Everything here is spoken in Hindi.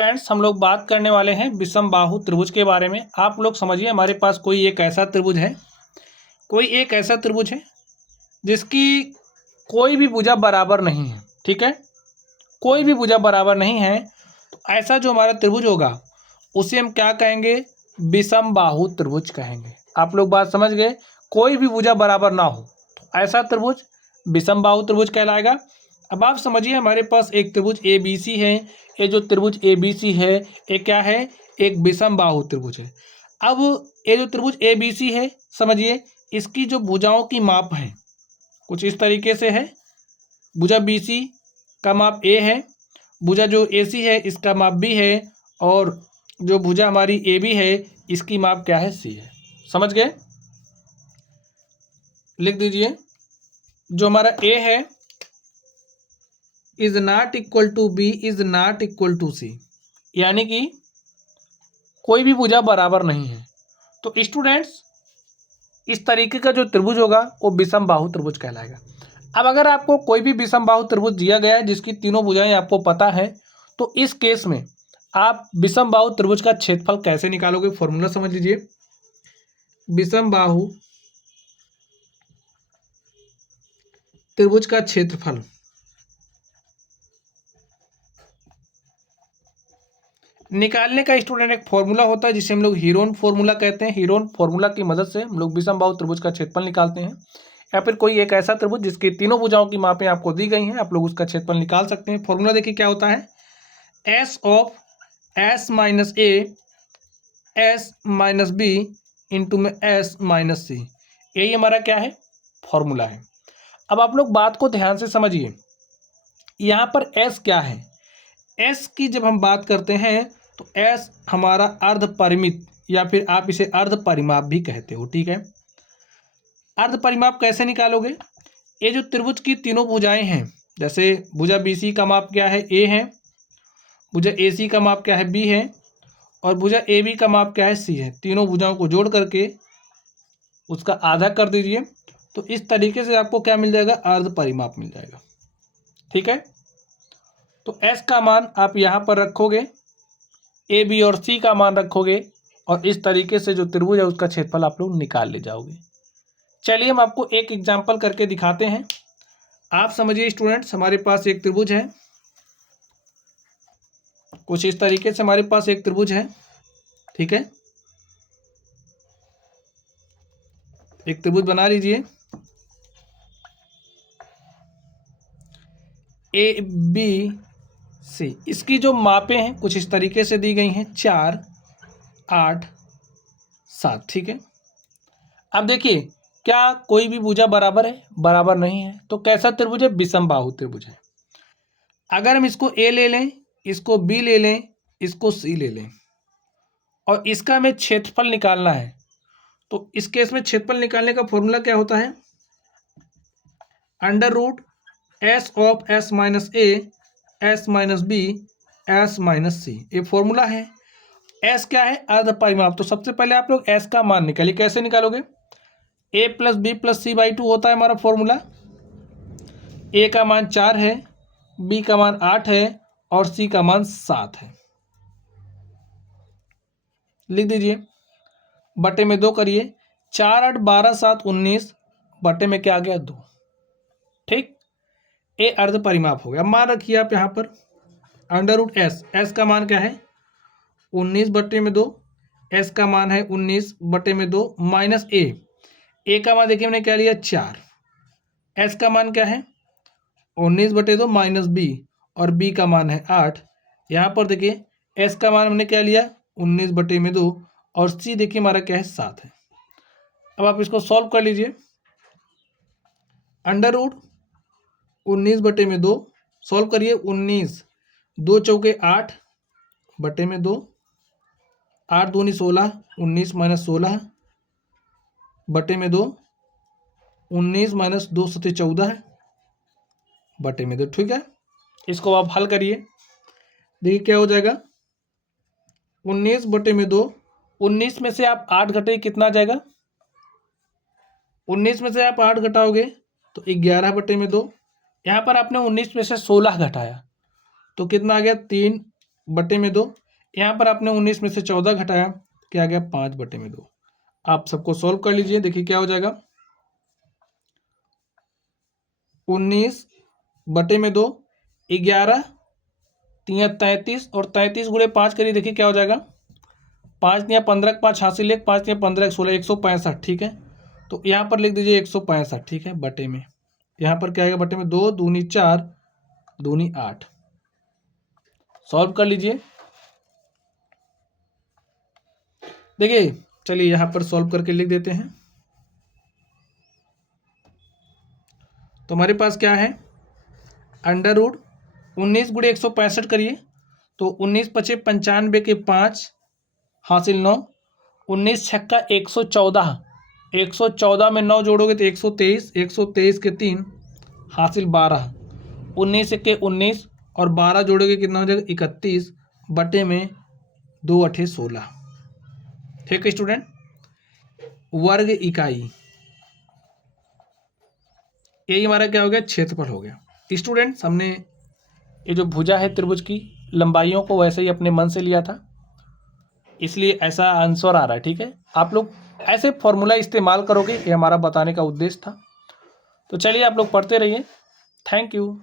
फ्रेंड्स, हम लोग बात करने वाले हैं विषम बाहु त्रिभुज के बारे में। आप लोग समझिए, हमारे पास कोई एक ऐसा त्रिभुज है जिसकी कोई भी भुजा बराबर नहीं है। ठीक है, कोई भी भुजा बराबर नहीं है, तो ऐसा जो हमारा त्रिभुज होगा उसे हम क्या कहेंगे? विषम बाहु त्रिभुज कहेंगे। आप लोग बात समझ गए? कोई भी भुजा बराबर ना हो तो ऐसा त्रिभुज विषम बाहु त्रिभुज कहलाएगा। अब आप समझिए, हमारे पास एक त्रिभुज ए बी सी है। ये जो त्रिभुज ए बी सी है, ये क्या है? एक विषम बाहु त्रिभुज है। अब ये जो त्रिभुज ए बी सी है, समझिए इसकी जो भुजाओं की माप है कुछ इस तरीके से है। भुजा बी सी का माप ए है, भुजा जो ए सी है इसका माप बी है, और जो भुजा हमारी ए बी है इसकी माप क्या है? सी है। समझ गए? लिख दीजिए, जो हमारा ए है is not equal to B is not equal to C, यानी कि कोई भी भुजा बराबर नहीं है। तो स्टूडेंट्स, इस तरीके का जो त्रिभुज होगा वो विषम बाहु त्रिभुज कहलाएगा। अब अगर आपको कोई भी विषम बाहु त्रिभुज दिया गया है जिसकी तीनों भुजाएं आपको पता है, तो इस केस में आप विषम बाहु त्रिभुज का क्षेत्रफल कैसे निकालोगे? फॉर्मूला समझ लीजिए। विषम बाहु त्रिभुज का क्षेत्रफल निकालने का स्टूडेंट एक फॉर्मूला होता है जिसे हम लोग हीरोन फॉर्मूला कहते हैं। हीरोन फॉर्मूला की मदद से हम लोग विषम बाहु त्रिभुज का क्षेत्रफल निकालते हैं, या फिर कोई एक ऐसा त्रिभुज जिसकी तीनों भुजाओं की मापें आपको दी गई हैं, आप लोग उसका क्षेत्रफल निकाल सकते हैं। फॉर्मूला देखिए क्या होता है? S of S minus A S minus B into में एस माइनस सी, यही हमारा क्या है? फॉर्मूला है। अब आप लोग बात को ध्यान से समझिए, यहाँ पर एस क्या है? एस की जब हम बात करते हैं तो एस हमारा अर्ध परिमित, या फिर आप इसे अर्ध परिमाप भी कहते हो। ठीक है, अर्ध परिमाप कैसे निकालोगे? ये जो त्रिभुज की तीनों भुजाएं हैं, जैसे भुजा बी सी का माप क्या है? ए है। भुजा ए सी का माप क्या है? बी है। और भुजा ए बी का माप क्या है? सी है। तीनों भुजाओं को जोड़ करके उसका आधा कर दीजिए, तो इस तरीके से आपको क्या मिल जाएगा? अर्ध परिमाप मिल जाएगा। ठीक है, तो एस का मान आप यहाँ पर रखोगे, ए बी और सी का मान रखोगे, और इस तरीके से जो त्रिभुज है उसका क्षेत्रफल आप लोग निकाल ले जाओगे। चलिए हम आपको एक एग्जाम्पल करके दिखाते हैं। आप समझिए स्टूडेंट्स, हमारे पास एक त्रिभुज है, कुछ इस तरीके से हमारे पास एक त्रिभुज है। ठीक है, एक त्रिभुज बना लीजिए, ए बी सी। इसकी जो मापें हैं कुछ इस तरीके से दी गई हैं, 4 8 7। ठीक है, अब देखिए, क्या कोई भी भुजा बराबर है? बराबर नहीं है। तो कैसा त्रिभुज है? विषम बाहु त्रिभुज है। अगर हम इसको ए ले लें, इसको बी ले लें, इसको सी ले लें, और इसका हमें क्षेत्रफल निकालना है, तो इस केस में क्षेत्रफल निकालने का फॉर्मूला क्या होता है? Under root S of S minus A S minus B S minus C, ये फॉर्मूला है। एस क्या है? अर्ध परिमाप। तो सबसे पहले आप लोग एस का मान निकालिए। कैसे निकालोगे? A plus B plus C by 2 होता है हमारा फॉर्मूला। ए का मान 4 है, बी का मान 8 है, और सी का मान 7 है। लिख दीजिए, बटे में 2 करिए। 4 8 12 7 19, बटे में क्या आ गया? 2। ठीक, ए अर्ध परिमाप हो गया। मान रखिए आप यहाँ पर अंडर रूट एस, एस का मान क्या है? 19 बटे में 2, एस का मान है 19 बटे में 2, माइनस ए का मान देखिए मैंने क्या लिया? 4। एस का मान क्या है? 19 बटे 2 माइनस बी, और बी का मान है 8। यहाँ पर देखिए एस का मान हमने क्या लिया? 19 बटे में 2, और सी देखिए हमारा क्या है? 7 है। अब आप इसको सॉल्व कर लीजिए। अंडर रूट 19 बटे में 2, सॉल्व करिए। 19 2 चौके 8 बटे में 2, 8 दूनी 16, 19 माइनस 16 बटे में 2, 19 माइनस 2 सत्ते 14 बटे में 2। ठीक है, इसको आप हल करिए, देखिए क्या हो जाएगा? 19 बटे में 2, 19 में से आप 8 घटाइए, कितना आ जाएगा? 19 में से आप 8 घटाओगे तो 11 बटे में 2। यहाँ पर आपने 19 में से 16 घटाया तो कितना आ गया? 3 बटे में 2। यहाँ पर आपने 19 में से 14 घटाया, क्या आ गया 5 बटे में 2। आप सबको सॉल्व कर लीजिए, देखिए क्या हो जाएगा 19 बटे में 2, 11 3 33 और 33 गुणे 5 करिए, देखिए क्या हो जाएगा 5 दिया 15 5 हासिल 1, 5 दिया 15 16 165, ठीक है। तो यहाँ पर लिख दीजिए 165, ठीक है, बटे में यहाँ पर क्या आएगा बटे में 2 दूनी 4 दूनी 8। सॉल्व कर लीजिए, देखिए चलिए यहाँ पर सॉल्व करके लिख देते हैं। तो हमारे पास क्या है अंडर रूट 19 गुणे 165 करिए, तो 19 पचे 95 के 5 हासिल 9, 19 छक्का 114, 114 में 9 जोड़ोगे तो 123, 123 के 3 हासिल 12, 19 के 19 और 12 जोड़ोगे कितना हो जाएगा 31 बटे में 2 अठे 16, ठीक है स्टूडेंट। वर्ग इकाई, यही हमारा क्या हो गया क्षेत्रफल हो गया। स्टूडेंट्स हमने ये जो भुजा है त्रिभुज की लंबाइयों को वैसे ही अपने मन से लिया था, इसलिए ऐसा आंसर आ रहा है, ठीक है। आप लोग ऐसे फॉर्मूला इस्तेमाल करोगे, ये हमारा बताने का उद्देश्य था। तो चलिए आप लोग पढ़ते रहिए, थैंक यू।